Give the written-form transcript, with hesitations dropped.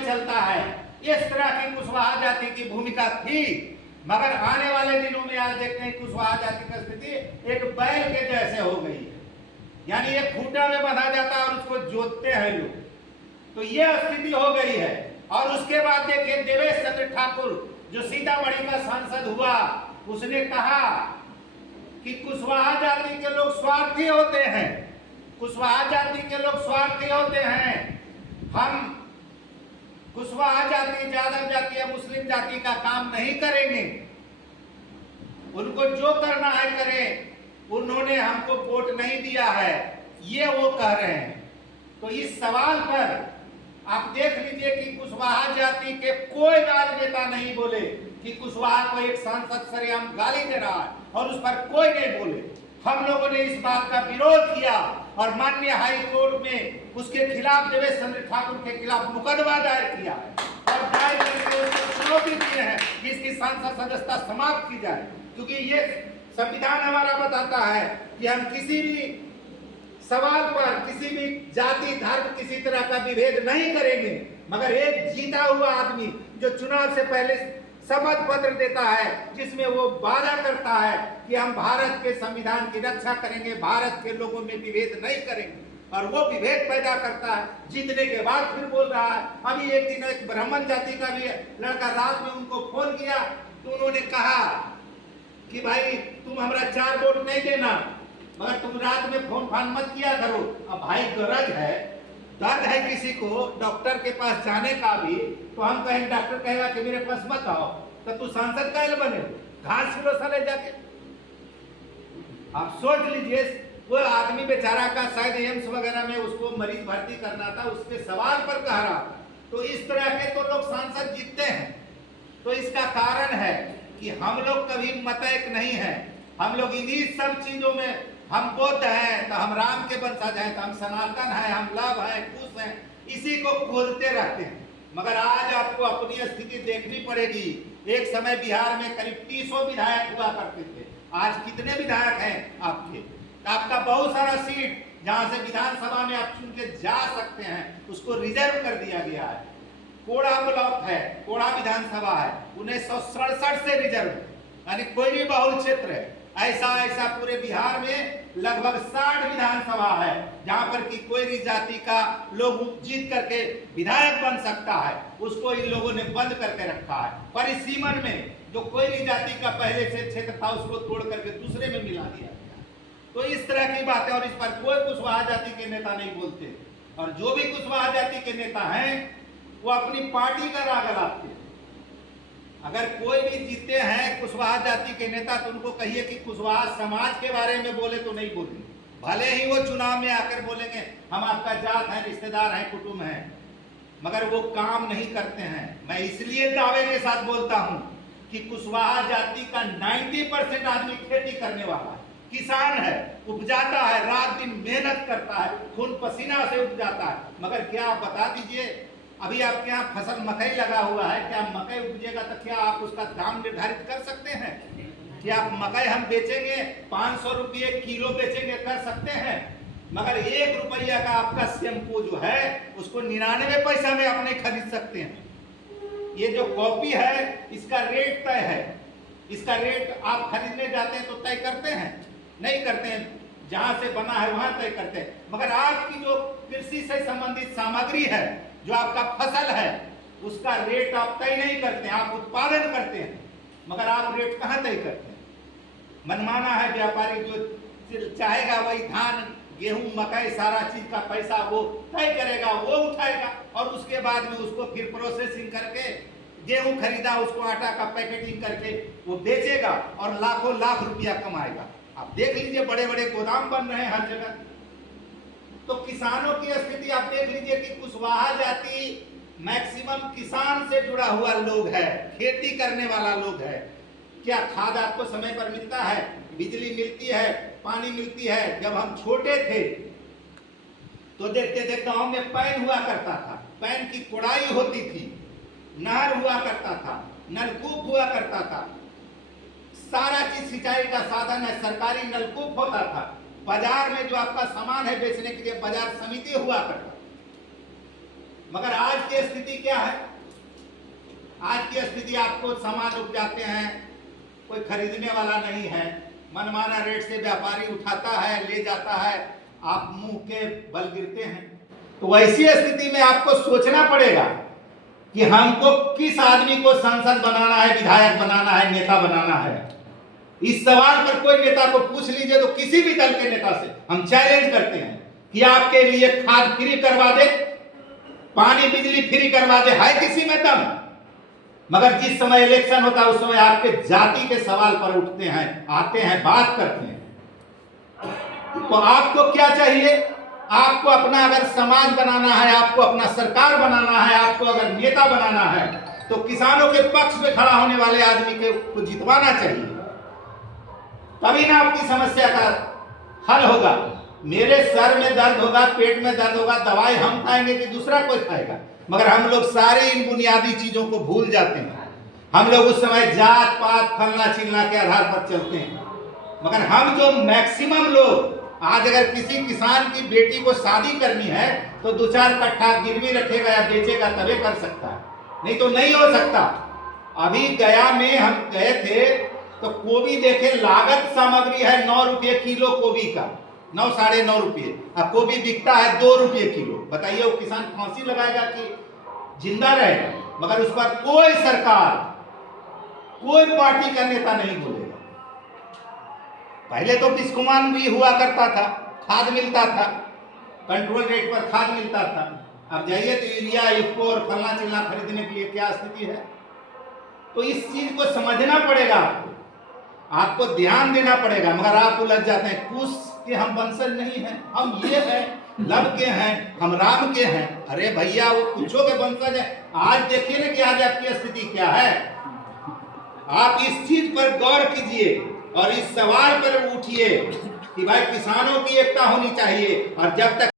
में चलता है। इस तरह की कुशवाहा जाति की भूमिका थी, मगर आने वाले दिनों में आज देखते हैं कुशवाहा जाति की स्थिति एक बैल के जैसे हो गई है, यानी एक खूंटा में बंधा जाता है और उसको जोतते हैं लोग, तो यह स्थिति हो गई है। और उसके बाद देखिए देवेश चंद्र ठाकुर जो सीतामढ़ी का सांसद हुआ, उसने कहा कि कुशवाहा जाति के लोग स्वार्थी होते हैं, कुशवाहा जाति के लोग स्वार्थी होते हैं, हम कुशवाहा जाति, यादव जाति या मुस्लिम जाति का काम नहीं करेंगे, उनको जो करना है करें, उन्होंने हमको वोट नहीं दिया है, ये वो कह रहे हैं। तो इस सवाल पर आप देख लीजिए कि कुशवाहा जाति के कोई राजनेता नहीं बोले कि कुशवाहा को एक सांसद सरेआम गाली दे रहा है, और उस पर कोई नहीं बोले। हम लोगों ने इस बात का विरोध किया और माननीय हाई कोर्ट में उसके खिलाफ देवेश चंद्र ठाकुर के खिलाफ मुकदमा दायर किया है और दायर करके उसको चुनौती दी है कि इसकी सांसद सदस्यता समाप्त की जाए, क्योंकि ये संविधान हमारा बताता है कि हम किसी भी सवाल पर किसी भी जाति धर्म किसी तरह का विभेद नहीं करेंगे, मगर एक जीता हुआ आदमी जो चुनाव से पहले शपथ पत्र देता है जिसमें वो वादा करता है कि हम भारत के संविधान की रक्षा करेंगे, भारत के लोगों में विभेद नहीं करेंगे, और वो विभेद पैदा करता है, जीतने के बाद फिर बोल रहा है। अभी एक दिन एक ब्राह्मण जाति का भी लड़का रात में उनको फोन किया तो उन्होंने कहा कि भाई तुम हमारा 4 वोट नहीं देना, मगर तुम रात में फोन फान मत किया करो। अब भाई गरज है, दर्द है किसी को डॉक्टर के पास जाने का भी, तो हम कहें डॉक्टर कहेगा कि मेरे पास मत आओ, तो तू सांसद काहे बने, घास किलो साले जाके। आप सोच लीजिए वो आदमी बेचारा का शायद एम्स वगैरह में उसको मरीज भर्ती करना था, उसके सवाल पर कह रहा। तो इस तरह के तो लोग सांसद जीतते हैं। तो इसका कारण है कि हम लोग कभी मतैक नहीं है, हम लोग इन्हीं सब चीजों में, हम बौद्ध हैं तो हम राम के वंशज हैं, तो हम सनातन हैं, हम लव हैं, कुश हैं, इसी को खोलते रहते हैं। मगर आज आपको अपनी स्थिति देखनी पड़ेगी। एक समय बिहार में करीब 300 विधायक हुआ करते थे, आज कितने विधायक हैं आपके? आपका बहुत सारा सीट जहां से विधानसभा में आप चुन के जा सकते हैं उसको रिजर्व कर दिया गया है। कोड़ा ब्लॉक है, कोड़ा विधानसभा है, 1967 से रिजर्व, यानी कोई भी बहुल क्षेत्र है, ऐसा पूरे बिहार में लगभग 60 विधानसभा है जहां पर कि कोई भी जाति का लोग जीत करके विधायक बन सकता है, उसको इन लोगों ने बंद करके रखा है। परिसीमन में जो कोई भी जाति का पहले से क्षेत्र था उसको तोड़ करके दूसरे में मिला दिया गया। तो इस तरह की बातें, और इस पर कोई कुशवाहा जाति के नेता नहीं बोलते, और जो भी कुशवाहा जाति के नेता हैं वो अपनी पार्टी का राग लाते हैं। अगर कोई भी जीते हैं कुशवाहा जाति के नेता तो उनको कहिए कि कुशवाहा समाज के बारे में बोले तो नहीं बोलेंगे, भले ही वो चुनाव में आकर बोलेंगे हम आपका जात हैं, रिश्तेदार हैं, कुटुंब हैं, मगर वो काम नहीं करते हैं। मैं इसलिए दावे के साथ बोलता हूं कि कुशवाहा जाति का 90% आदमी खेती करने वाला है, किसान है, उपजाता है, रात दिन मेहनत करता है, खून पसीना से उपजाता है। मगर क्या आप बता दीजिए, अभी आपके यहाँ फसल मकई लगा हुआ है, क्या मकई उपजेगा तो क्या आप उसका दाम निर्धारित कर सकते हैं? क्या आप मकई हम बेचेंगे 500 रुपये किलो बेचेंगे, कर सकते हैं? मगर 1 रुपया का आपका शैम्पू जो है उसको 99 पैसा में आप नहीं खरीद सकते हैं। ये जो कॉपी है इसका रेट तय है, इसका रेट आप खरीदने जाते हैं तो तय करते हैं? नहीं करते हैं, जहां से बना है वहां तय करते हैं। मगर आपकी जो कृषि से संबंधित सामग्री है, जो आपका फसल है, उसका रेट आप तय नहीं करते हैं, आप उत्पादन करते हैं, मगर आप रेट कहां तय करते हैं? मनमाना है, व्यापारी जो चाहेगा वही धान गेहूं मकई सारा चीज का पैसा वो तय करेगा, वो उठाएगा, और उसके बाद में उसको फिर प्रोसेसिंग करके गेहूं खरीदा उसको आटा का पैकेटिंग करके वो बेचेगा और लाखों लाख रुपया कमाएगा। आप देख लीजिए बड़े बड़े गोदाम बन रहे हैं हर जगह। तो किसानों की स्थिति आप देख लीजिए कि कुशवाहा जाति मैक्सिमम किसान से जुड़ा हुआ लोग है, खेती करने वाला लोग है। क्या खाद आपको समय पर मिलता है? बिजली मिलती है, पानी मिलती है? जब हम छोटे थे तो देखते थे गांव में पैन हुआ करता था, पैन की कोड़ाई होती थी, नहर हुआ करता था, नलकूप हुआ करता था, सारा चीज सिंचाई का साधन है, सरकारी नलकूप होता था। बाजार में जो आपका सामान है बेचने के लिए बाजार समिति हुआ करता। मगर आज की स्थिति क्या है? आज की स्थिति आपको सामान उपजाते हैं, कोई खरीदने वाला नहीं है, मनमाना रेट से व्यापारी उठाता है, ले जाता है, आप मुंह के बल गिरते हैं। तो वैसी स्थिति में आपको सोचना पड़ेगा कि हमको किस आदमी को सांसद बनाना है, विधायक बनाना है, नेता बनाना है। इस सवाल पर कोई नेता को पूछ लीजिए, तो किसी भी दल के नेता से हम चैलेंज करते हैं कि आपके लिए खाद फ्री करवा दे, पानी बिजली फ्री करवा दे, है किसी में दम? मगर जिस समय इलेक्शन होता है उस समय आपके जाति के सवाल पर उठते हैं, आते हैं, बात करते हैं। तो आपको क्या चाहिए? आपको अपना अगर समाज बनाना है, आपको अपना सरकार बनाना है, आपको अगर नेता बनाना है, तो किसानों के पक्ष में खड़ा होने वाले आदमी को जितवाना चाहिए, तभी ना आपकी समस्या का हल होगा। मेरे सर में दर्द होगा, पेट में दर्द होगा, दवाई हम खाएंगे कि दूसरा कोई खाएगा? मगर हम लोग सारे इन बुनियादी चीजों को भूल जाते हैं। हम लोग उस समय जात पात फलना चिलना के आधार पर चलते हैं। मगर हम जो मैक्सिमम लोग, आज अगर किसी किसान की बेटी को शादी करनी है तो 2-4 कट्ठा गिरवी रखेगा या बेचेगा तभी कर सकता है, नहीं तो नहीं हो सकता। अभी गया में हम गए थे तो गोभी देखे, लागत सामग्री है 9 रुपये किलो गोभी का, 9 साढ़े 9 रुपये, अब गोभी बिकता है 2 रुपये किलो। बताइए वो किसान फांसी लगाएगा कि जिंदा रहेगा? मगर उस पर कोई सरकार, कोई पार्टी का नेता नहीं बोलेगा। पहले तो बिस्कुमान भी हुआ करता था, खाद मिलता था, कंट्रोल रेट पर खाद मिलता था। अब जाइए तो यूरिया, इफ्को और फलना चिलना खरीदने के लिए क्या स्थिति है। तो इस चीज को समझना पड़ेगा, आपको ध्यान देना पड़ेगा। मगर आप उलझ जाते हैं, कुछ के हम वंशज नहीं हैं, हम ये हैं, लब के हैं, हम राम के हैं। अरे भैया वो कुछों के वंशज है। आज देखिए ना कि आज आपकी स्थिति क्या है। आप इस चीज पर गौर कीजिए और इस सवाल पर उठिए कि भाई किसानों की एकता होनी चाहिए। और जब तक